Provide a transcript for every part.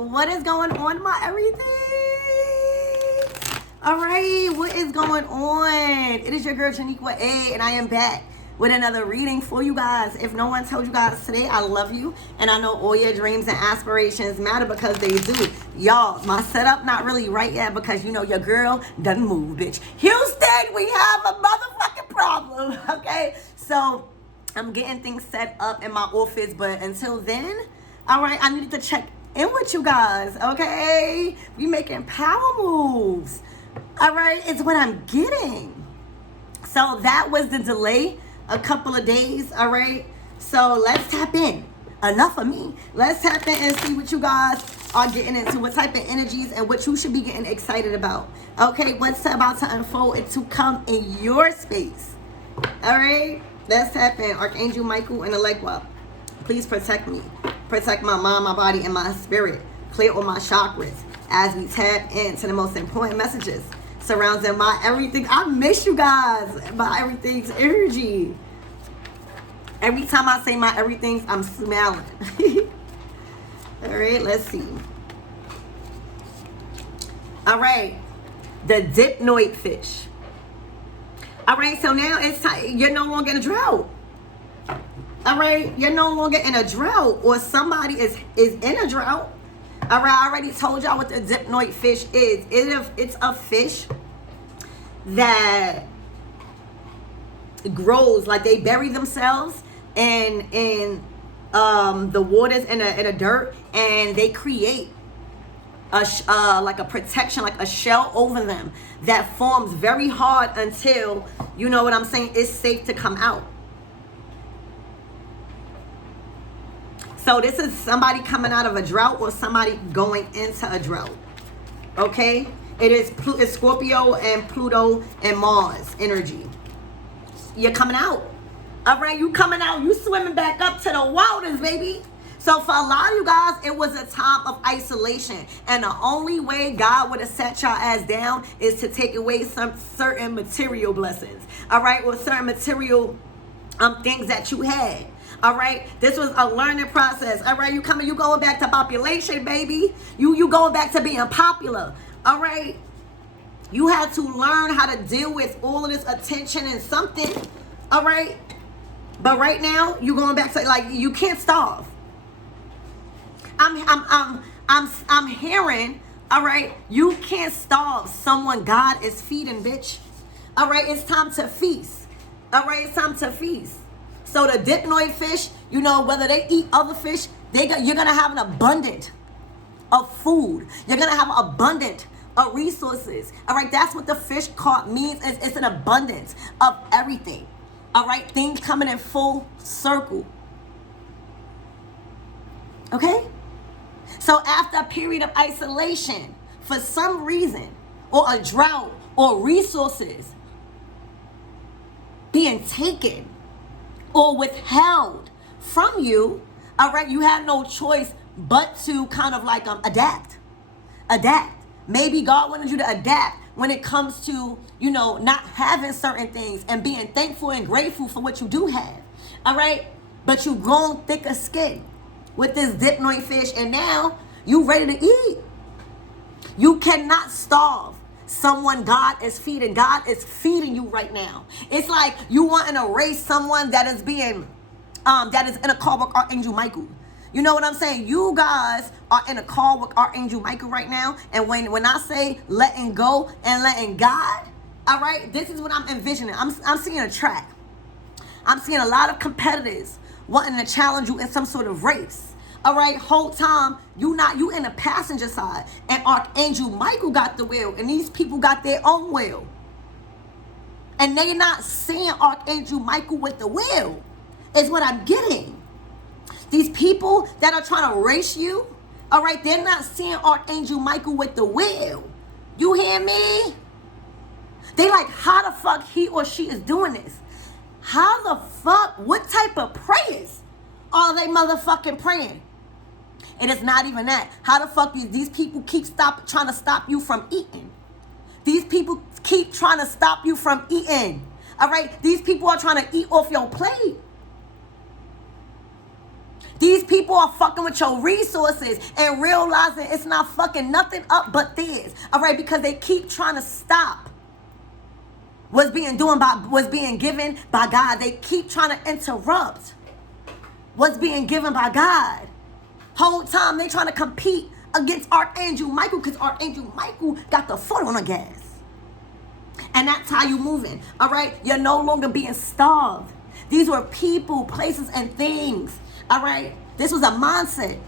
What is going on, my everything? All right, what is going on? It is your girl, Janiqua A, and I am back with another reading for you guys. If no one told you guys today, I love you, and I know all your dreams and aspirations matter because they do. Y'all, my setup not really right yet because, you know, your girl doesn't move, bitch. Houston, we have a motherfucking problem, okay? So, I'm getting things set up in my office, but until then, all right, I needed to check in with you guys, okay? We making power moves. All right, it's what I'm getting. So that was the delay, a couple of days, all right? So let's tap in. Enough of me. Let's tap in and see what you guys are getting into, what type of energies and what you should be getting excited about. Okay, what's about to unfold and to come in your space. All right, let's tap in. Archangel Michael and the Legua. Please protect me. Protect my mind, my body, and my spirit. Clear all my chakras as we tap into the most important messages surrounding my everything. I miss you guys. My everything's energy. Every time I say my everything's, I'm smiling. All right, let's see. All right, the dipnoid fish. All right, so now it's time. You're no longer in a drought. All right, you're no longer in a drought, or somebody is in a drought. All right, I already told y'all what the dipnoid fish is. It's a fish that grows, like they bury themselves in the waters in a dirt, and they create like a protection, like a shell over them that forms very hard until, you know what I'm saying, it's safe to come out. So this is somebody coming out of a drought or somebody going into a drought. Okay? It's Scorpio and Pluto and Mars energy. You're coming out. All right, you coming out. You swimming back up to the waters, baby. So for a lot of you guys, it was a time of isolation. And the only way God would have set y'all ass down is to take away some certain material blessings. All right? Or certain material things that you had. All right, this was a learning process. All right, you going back to population, baby. You going back to being popular. All right, you had to learn how to deal with all of this attention and something. All right, but right now you going back to, like, you can't starve. I'm hearing. All right, you can't starve someone God is feeding, bitch. All right, it's time to feast. All right, it's time to feast. So the dipnoid fish, you know, whether they eat other fish, you're going to have an abundance of food. You're going to have abundant of resources. All right, that's what the fish caught means. It's an abundance of everything. All right, things coming in full circle. Okay? So after a period of isolation, for some reason, or a drought, or resources being taken or withheld from you, all right, you had no choice but to kind of like adapt. Maybe God wanted you to adapt when it comes to, you know, not having certain things and being thankful and grateful for what you do have. All right, but you grown thicker skin with this dipnoid fish, and now you ready to eat. You cannot starve someone God is feeding. God is feeding you right now. It's like you wanting to raise someone that is being, that is in a call with Archangel Michael. You know what I'm saying? You guys are in a call with Archangel Michael right now. And when I say letting go and letting God, all right, this is what I'm envisioning. I'm seeing a track. I'm seeing a lot of competitors wanting to challenge you in some sort of race. All right, whole time you in the passenger side, and Archangel Michael got the wheel, and these people got their own wheel, and they not seeing Archangel Michael with the wheel. Is what I'm getting. These people that are trying to race you, all right, they're not seeing Archangel Michael with the wheel. You hear me? They like, how the fuck he or she is doing this? How the fuck? What type of prayers are they motherfucking praying? And it's not even that. How the fuck these people keep trying to stop you from eating? These people keep trying to stop you from eating. All right? These people are trying to eat off your plate. These people are fucking with your resources and realizing it's not fucking nothing up but theirs. All right, because they keep trying to stop what's being given by God. They keep trying to interrupt what's being given by God. Whole time they trying to compete against Archangel Michael, because Archangel Michael got the foot on the gas. And that's how you moving. All right, you're no longer being starved. These were people, places, and things. All right, this was a mindset.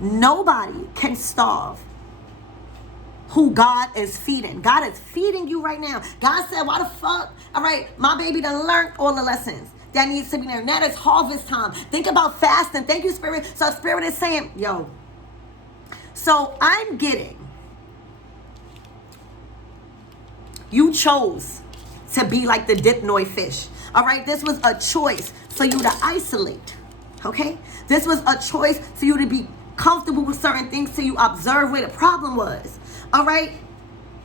Nobody can starve who God is feeding. God is feeding you right now. God said, why the fuck? All right, my baby done learned all the lessons that needs to be there. Now it's harvest time. Think about fasting. Thank you, Spirit. So Spirit is saying, yo. So I'm getting, you chose to be like the Dipo Fish. All right, this was a choice for you to isolate. Okay, this was a choice for you to be comfortable with certain things till you observe where the problem was. All right,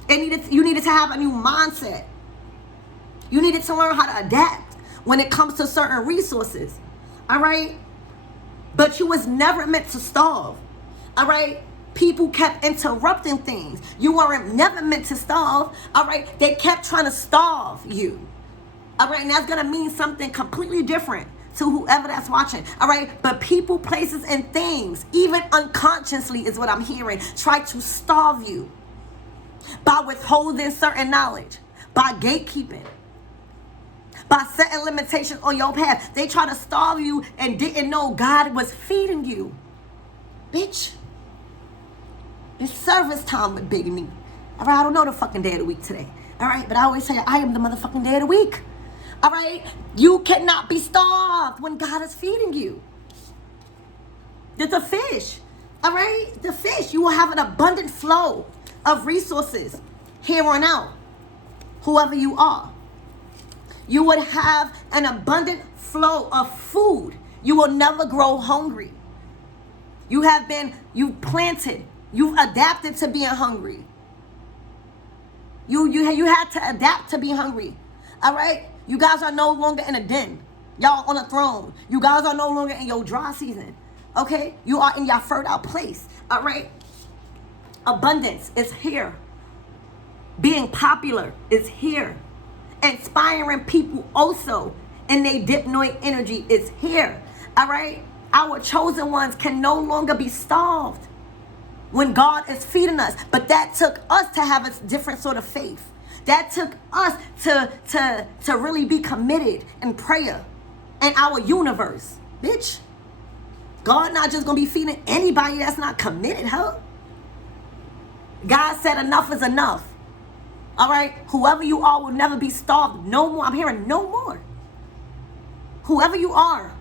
you needed to have a new mindset. You needed to learn how to adapt when it comes to certain resources. All right, but you was never meant to starve. All right, people kept interrupting things. You weren't never meant to starve. All right, they kept trying to starve you. All right, and that's gonna mean something completely different to whoever that's watching. All right, but people, places, and things, even unconsciously is what I'm hearing, try to starve you by withholding certain knowledge, by gatekeeping, by setting limitations on your path. They try to starve you and didn't know God was feeding you. Bitch, it's service time with Big Me. All right, I don't know the fucking day of the week today. All right, but I always say I am the motherfucking day of the week. All right, you cannot be starved when God is feeding you. It's a fish. All right, the fish. You will have an abundant flow of resources here on out. Whoever you are, you would have an abundant flow of food. You will never grow hungry. You've planted, you've adapted to being hungry. You had to adapt to be hungry. All right, you guys are no longer in a den. Y'all on a throne. You guys are no longer in your dry season. Okay, you are in your fertile place. All right, abundance is here. Being popular is here. Inspiring people also in their dipnoid energy is here. All right, our chosen ones can no longer be starved when God is feeding us. But that took us to have a different sort of faith. That took us to really be committed in prayer and our universe. Bitch, God not just gonna be feeding anybody that's not committed, huh? God said enough is enough. All right, whoever you are will never be starved no more. I'm hearing no more. Whoever you are,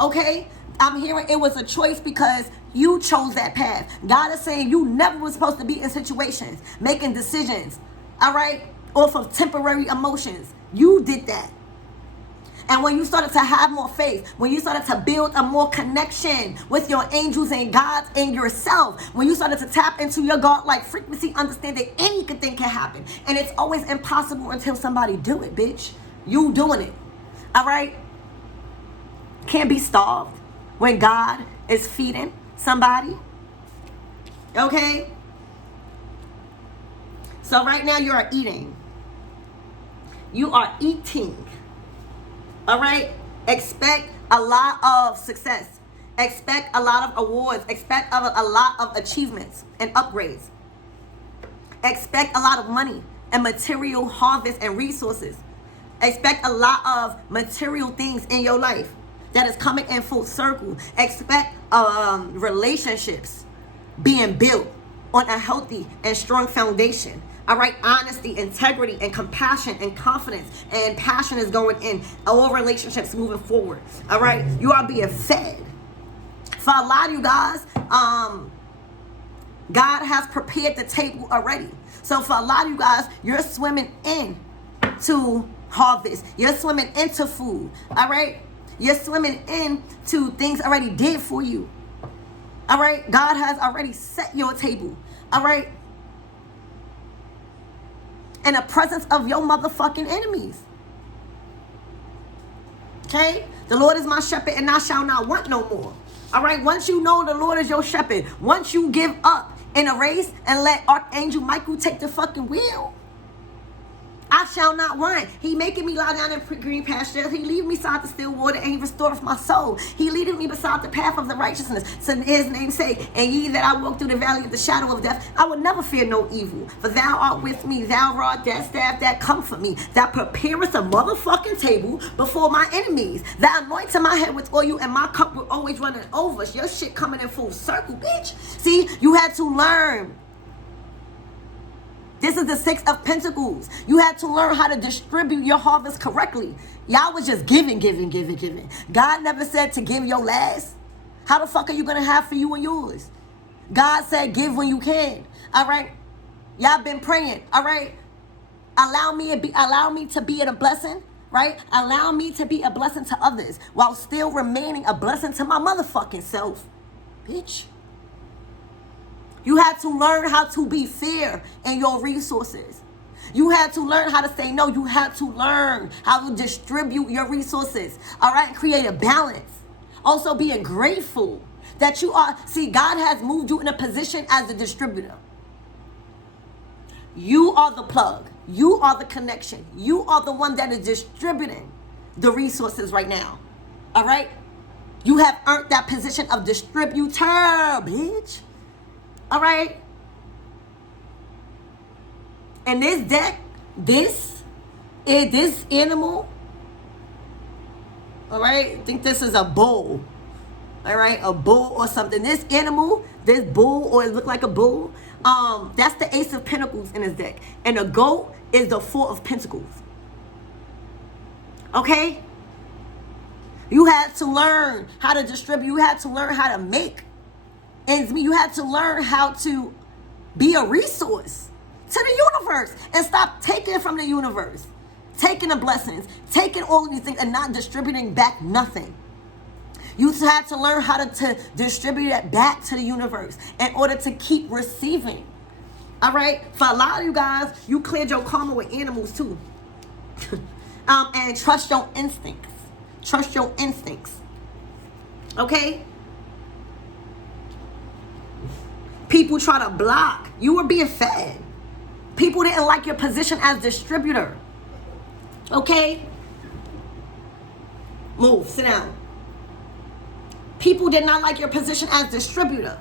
okay? I'm hearing it was a choice because you chose that path. God is saying you never were supposed to be in situations, making decisions, all right, off of temporary emotions. You did that. And when you started to have more faith, when you started to build a more connection with your angels and gods and yourself, when you started to tap into your God-like frequency, understand that anything can happen. And it's always impossible until somebody do it, bitch. You doing it, all right? Can't be starved when God is feeding somebody, okay? So right now you are eating. You are eating. All right, expect a lot of success. Expect a lot of awards. Expect a lot of achievements and upgrades. Expect a lot of money and material harvest and resources. Expect a lot of material things in your life that is coming in full circle. Expect relationships being built on a healthy and strong foundation. All right, honesty, integrity, and compassion, and confidence, and passion is going in all relationships moving forward. All right, you are being fed. For a lot of you guys, God has prepared the table already. So for a lot of you guys, you're swimming into harvest. You're swimming into food. All right, you're swimming into things already did for you. All right, God has already set your table. All right. In the presence of your motherfucking enemies. Okay? The Lord is my shepherd and I shall not want no more. All right? Once you know the Lord is your shepherd, once you give up in a race and let Archangel Michael take the fucking wheel, I shall not want. He making me lie down in green pastures. He lead me beside the still water, and he restoreth my soul. He leadeth me beside the path of the righteousness. So his name say, and ye that I walk through the valley of the shadow of death, I will never fear no evil. For thou art with me, thou rod, that staff, that comfort me. Thou preparest a motherfucking table before my enemies. Thou anointed my head with oil, and my cup will always running over. Your shit coming in full circle, bitch. See, you had to learn. This is the 6 of Pentacles. You had to learn how to distribute your harvest correctly. Y'all was just giving. God never said to give your last. How the fuck are you going to have for you and yours? God said give when you can. All right? Y'all been praying. All right? Allow me to be a blessing. Right? Allow me to be a blessing to others while still remaining a blessing to my motherfucking self. Bitch. You had to learn how to be fair in your resources. You had to learn how to say no. You had to learn how to distribute your resources. All right? Create a balance. Also being grateful that you are. See, God has moved you in a position as a distributor. You are the plug. You are the connection. You are the one that is distributing the resources right now. All right? You have earned that position of distributor, bitch. All right. And this deck, this animal, all right, I think this is a bull. All right, a bull or something. This animal, this bull, or it look like a bull, that's the Ace of Pentacles in his deck. And a goat is the 4 of Pentacles. Okay? You had to learn how to distribute. You had to learn how to make. And you had to learn how to be a resource to the universe and stop taking from the universe, taking the blessings, taking all of these things and not distributing back nothing. You had to learn how to distribute it back to the universe in order to keep receiving. All right? For a lot of you guys, you cleared your karma with animals too. And trust your instincts. Trust your instincts. Okay? People try to block. You were being fed. People didn't like your position as distributor. Okay? Move. Sit down. People did not like your position as distributor.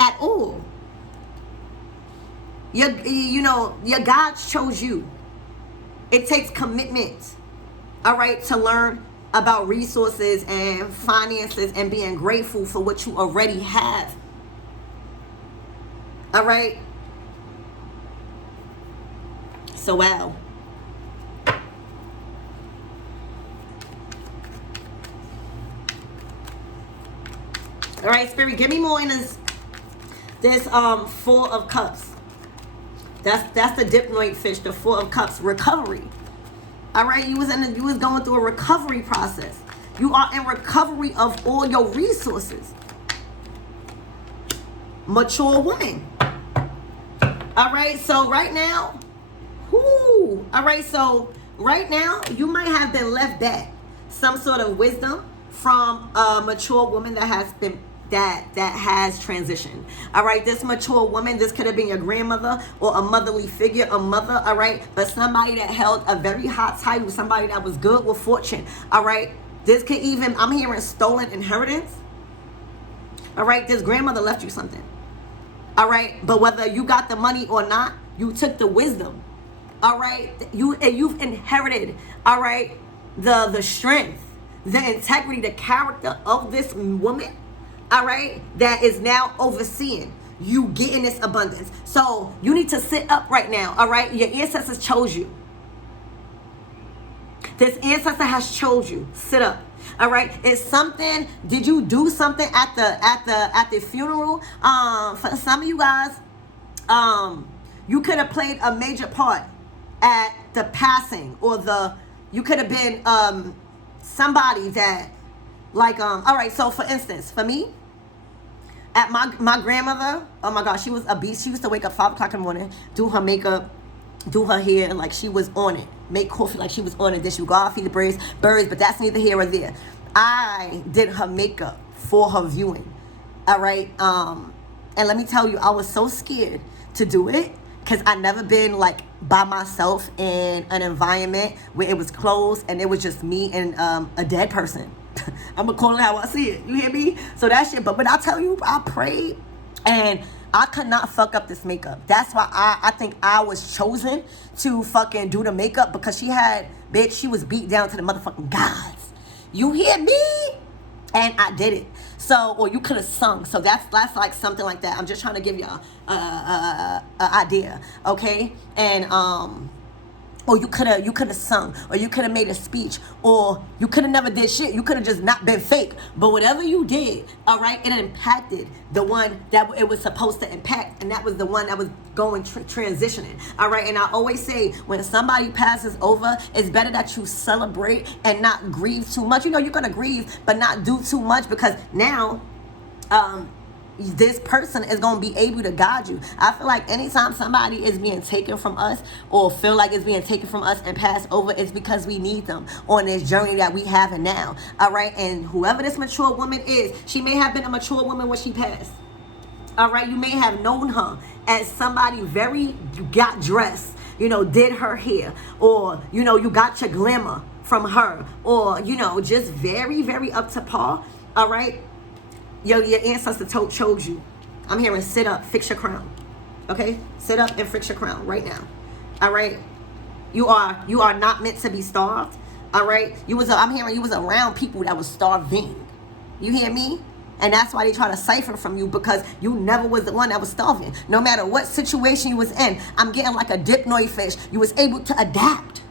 At all. Your God chose you. It takes commitment. All right? To learn about resources and finances and being grateful for what you already have. All right? So, wow. All right, Spirit, give me more in this 4 of Cups. That's the dipnoid fish, the 4 of Cups, recovery. All right, you was going through a recovery process. You are in recovery of all your resources. Mature woman. All right, so right now, all right, so right now you might have been left back some sort of wisdom from a mature woman that has been that has transitioned. All right, this mature woman, this could have been your grandmother or a motherly figure, a mother, all right, but somebody that held a very hot title, somebody that was good with fortune. All right, this could even, I'm hearing stolen inheritance. All right, this grandmother left you something. All right, but whether you got the money or not, you took the wisdom. All right, you've inherited, all right, the strength, the integrity, the character of this woman, all right, that is now overseeing you getting this abundance. So you need to sit up right now, all right? Your ancestors chose you. This ancestor has chose you. Sit up. All right. It's something. Did you do something at the funeral? For some of you guys, you could have played a major part at the passing, or you could have been somebody that, like, all right. So for instance, for me, at my grandmother, oh my gosh, she was a beast. She used to wake up 5 o'clock in the morning, do her makeup, do her hair like she was on it, make coffee like she was on it, disregard, feed the birds, but that's neither here or there. I did her makeup for her viewing, all right? And let me tell you, I was so scared to do it because I never been like by myself in an environment where it was closed and it was just me and a dead person. I'm gonna call it how I see it, you hear me? So that shit, but I tell you, I prayed and I could not fuck up this makeup. That's why I think I was chosen to fucking do the makeup, because she was beat down to the motherfucking gods. You hear me? And I did it. So, or you could have sung. So that's like something like that. I'm just trying to give you a idea, okay? And or you could have sung, or you could have made a speech, or you could have never did shit. You could have just not been fake. But whatever you did, all right, it impacted the one that it was supposed to impact, and that was the one that was going transitioning, all right? And I always say, when somebody passes over, it's better that you celebrate and not grieve too much. You know, you're gonna grieve, but not do too much, because now, this person is going to be able to guide you. I feel like anytime somebody is being taken from us, or feel like it's being taken from us and passed over, it's because we need them on this journey that we have now. All right. And whoever this mature woman is, she may have been a mature woman when she passed. All right. You may have known her as somebody you got dressed, you know, did her hair, or, you know, you got your glamour from her, or, you know, just very, very up to par. All right. Your ancestor chose you. I'm hearing sit up, fix your crown. Okay? Sit up and fix your crown right now. All right? You are not meant to be starved. All right? I'm hearing you was around people that was starving. You hear me? And that's why they try to siphon from you, because you never was the one that was starving. No matter what situation you was in, I'm getting like a dipnoid fish. You was able to adapt.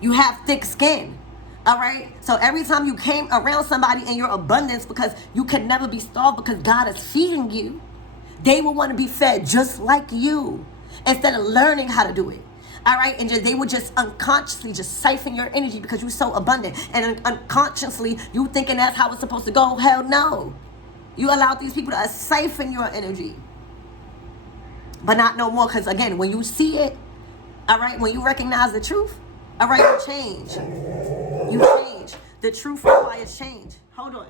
You have thick skin. All right. So every time you came around somebody in your abundance, because you can never be starved, because God is feeding you, they will want to be fed just like you, instead of learning how to do it. All right. And they would just unconsciously just siphon your energy because you're so abundant, and unconsciously you thinking that's how it's supposed to go. Hell no. You allowed these people to siphon your energy, but not no more. Because again, when you see it, all right, when you recognize the truth, all right, you change. You change. The truth requires change. Hold on.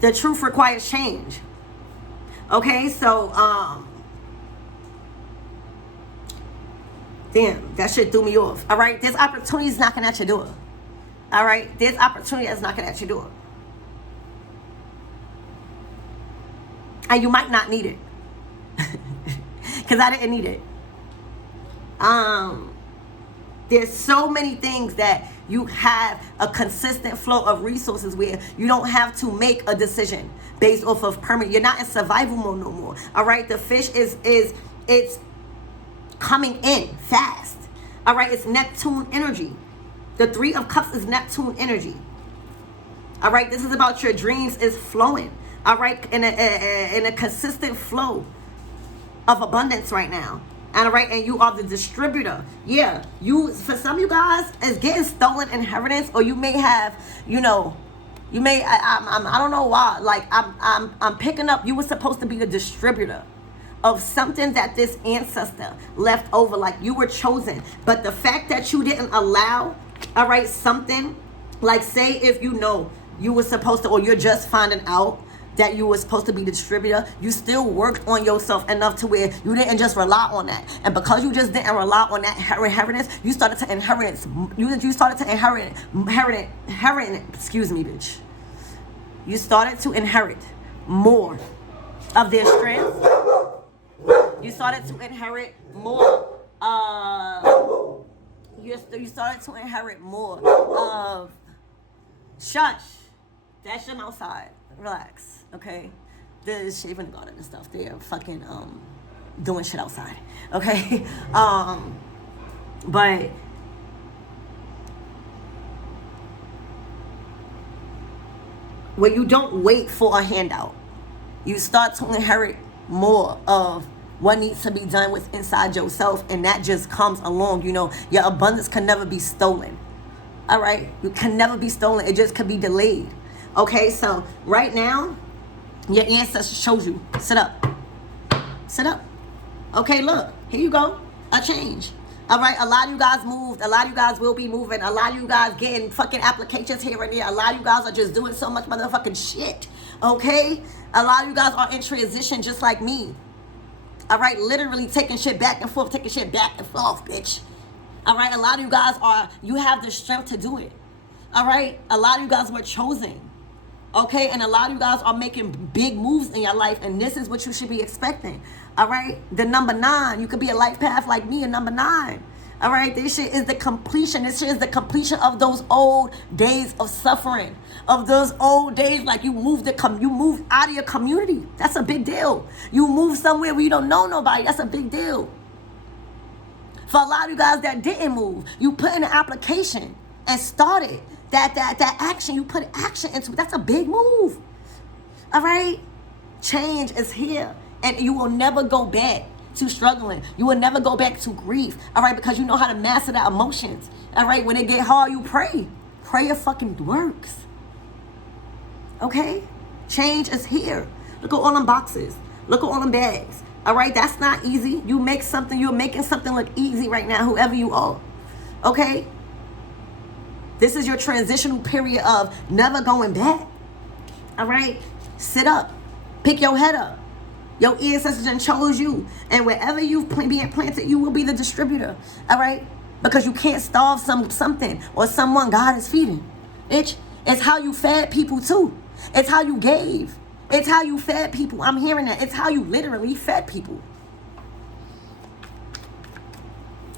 The truth requires change. Okay, so damn, that shit threw me off. All right, there's opportunities knocking at your door. All right, there's opportunity that's knocking at your door, and you might not need it, because I didn't need it. There's so many things that you have a consistent flow of resources where you don't have to make a decision based off of permanent. You're not in survival mode no more. All right, the fish it's coming in fast. All right, it's Neptune energy. The 3 of Cups is Neptune energy. All right, this is about your dreams is flowing. All right, in a consistent flow of abundance right now. All right, and you are the distributor. Yeah, for some of you guys, it's getting stolen inheritance, or you may have, you know, I don't know why. Like I'm picking up. You were supposed to be the distributor of something that this ancestor left over. Like you were chosen, but the fact that you didn't allow, all right, something like, say if you know you were supposed to, or you're just finding out that you were supposed to be the distributor, you still worked on yourself enough to where you didn't just rely on that. And because you just didn't rely on that inheritance, you started to inherit, excuse me, bitch. You started to inherit more of their strength. You started to inherit more, you started to inherit more of, shush, that's them outside. Relax, okay? The shaving garden and stuff, they're fucking doing shit outside, okay? But when you don't wait for a handout, you start to inherit more of what needs to be done with inside yourself, and that just comes along. You know, your abundance can never be stolen. All right, you can never be stolen. It just could be delayed. Okay, so right now, your ancestors chose you. Sit up. Sit up. Okay, look, here you go. A change. All right, a lot of you guys moved. A lot of you guys will be moving. A lot of you guys getting fucking applications here and there. A lot of you guys are just doing so much motherfucking shit. Okay? A lot of you guys are in transition just like me. All right, literally taking shit back and forth, bitch. All right, a lot of you guys you have the strength to do it. All right, a lot of you guys were chosen. Okay, and a lot of you guys are making big moves in your life, and this is what you should be expecting. All right, the number 9, you could be a life path like me, a number 9. All right, this shit is the completion. This shit is the completion of those old days of suffering, of those old days like you moved out of your community. That's a big deal. You moved somewhere where you don't know nobody. That's a big deal. For a lot of you guys that didn't move, you put in an application and started that action. You put action into it. That's a big move. All right, change is here. And you will never go back to struggling. You will never go back to grief. All right, because you know how to master the emotions. All right, when it get hard, you pray. Prayer fucking works. Okay? Change is here. Look at all them boxes. Look at all them bags. All right, that's not easy. You're making something look easy right now, whoever you are. Okay? This is your transitional period of never going back. All right? Sit up. Pick your head up. Your ancestors and chose you. And wherever you've been planted, you will be the distributor. All right? Because you can't starve something or someone God is feeding. It's how you fed people too. It's how you gave. It's how you fed people. I'm hearing that. It's how you literally fed people.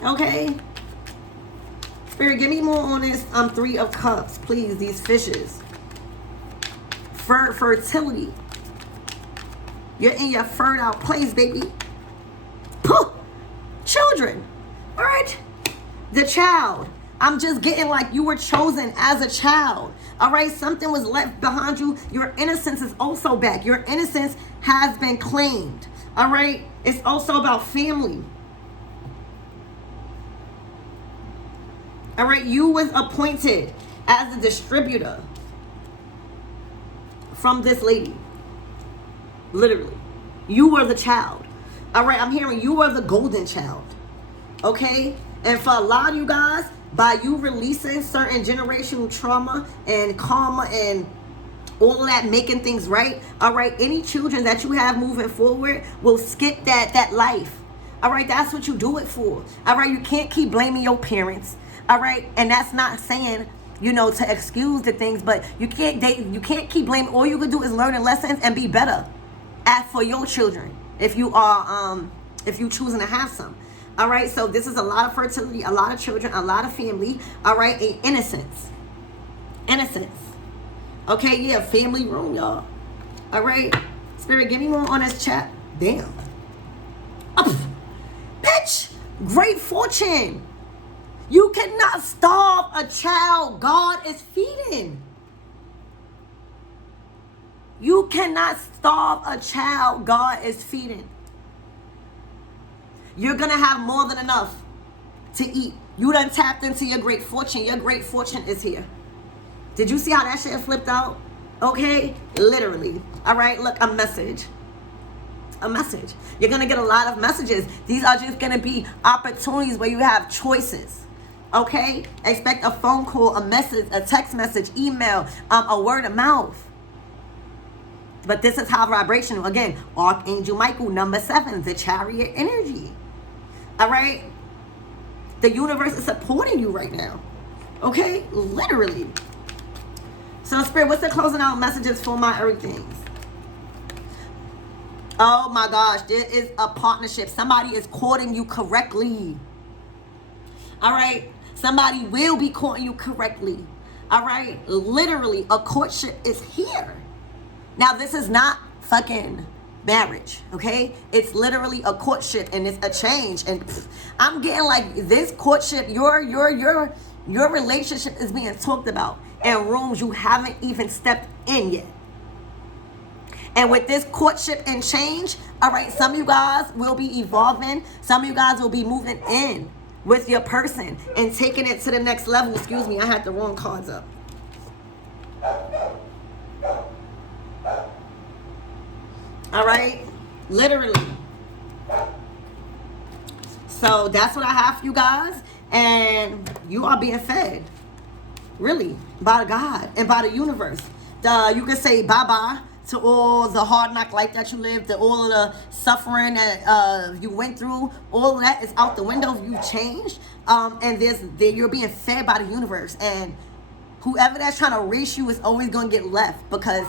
Okay? Spirit, give me more on this 3 of Cups, please. These fishes. Fertility. You're in your fertile place, baby. Puh! Children. All right? The child. I'm just getting like you were chosen as a child. All right? Something was left behind you. Your innocence is also back. Your innocence has been claimed. All right? It's also about family. All right? You was appointed as a distributor from this lady. Literally. You were the child. All right, I'm hearing you are the golden child. Okay? And for a lot of you guys, by you releasing certain generational trauma and karma and all of that, making things right, all right, any children that you have moving forward will skip that life. All right, that's what you do it for. All right, you can't keep blaming your parents. All right, and that's not saying, you know, to excuse the things, but you can't keep blaming. All you can do is learn the lessons and be better for your children if you are if you choosing to have some. All right, so this is a lot of fertility, a lot of children, a lot of family. All right, and innocence. Okay, yeah, family room, y'all. All right, Spirit, give me more on this chat. Damn. Bitch, great fortune. You cannot starve a child God is feeding. You cannot starve a child God is feeding. You're going to have more than enough to eat. You done tapped into your great fortune. Your great fortune is here. Did you see how that shit flipped out? Okay? Literally. All right? Look, a message. A message. You're going to get a lot of messages. These are just going to be opportunities where you have choices. Okay? Expect a phone call, a message, a text message, email, a word of mouth. But this is how vibrational. Again, Archangel Michael, number 7, the chariot energy. All right? The universe is supporting you right now. Okay? Literally. So, Spirit, what's the closing out messages for my everythings? Oh, my gosh. There is a partnership. Somebody is courting you correctly. All right? Somebody will be courting you correctly. All right? Literally, a courtship is here. Now, this is not fucking marriage, okay? It's literally a courtship, and it's a change. And I'm getting like this courtship, your relationship is being talked about in rooms you haven't even stepped in yet. And with this courtship and change, all right, some of you guys will be evolving. Some of you guys will be moving in with your person and taking it to the next level. Excuse me, I had the wrong cards up. All right, literally. So that's what I have for you guys. And you are being fed, really, by God and by the universe. You can say bye-bye to all the hard knock life that you lived, all of the suffering that you went through. All of that is out the window. You changed, and you're being fed by the universe. And whoever that's trying to reach you is always going to get left, because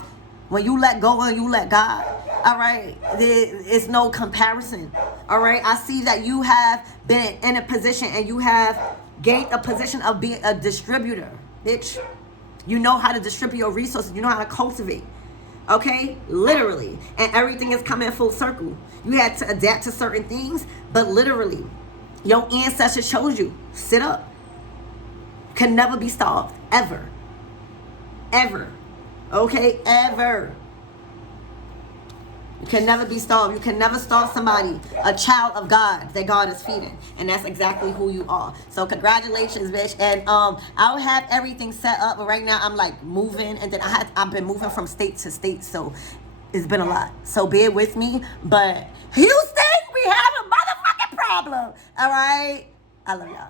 when you let go and you let God, all right, there is no comparison. All right, I see that you have been in a position and you have gained a position of being a distributor, bitch. You know how to distribute your resources. You know how to cultivate. Okay, literally. And everything is coming full circle. You had to adapt to certain things, but literally, your ancestors chose you. Sit up. Can never be starved. Ever. Ever. Okay, ever. You can never be starved. You can never starve somebody, a child of God that God is feeding. And that's exactly who you are. So congratulations, bitch. And I'll have everything set up. But right now I'm like moving, and then I've been moving from state to state. So it's been a lot. So bear with me. But Houston, we have a motherfucking problem. All right. I love y'all.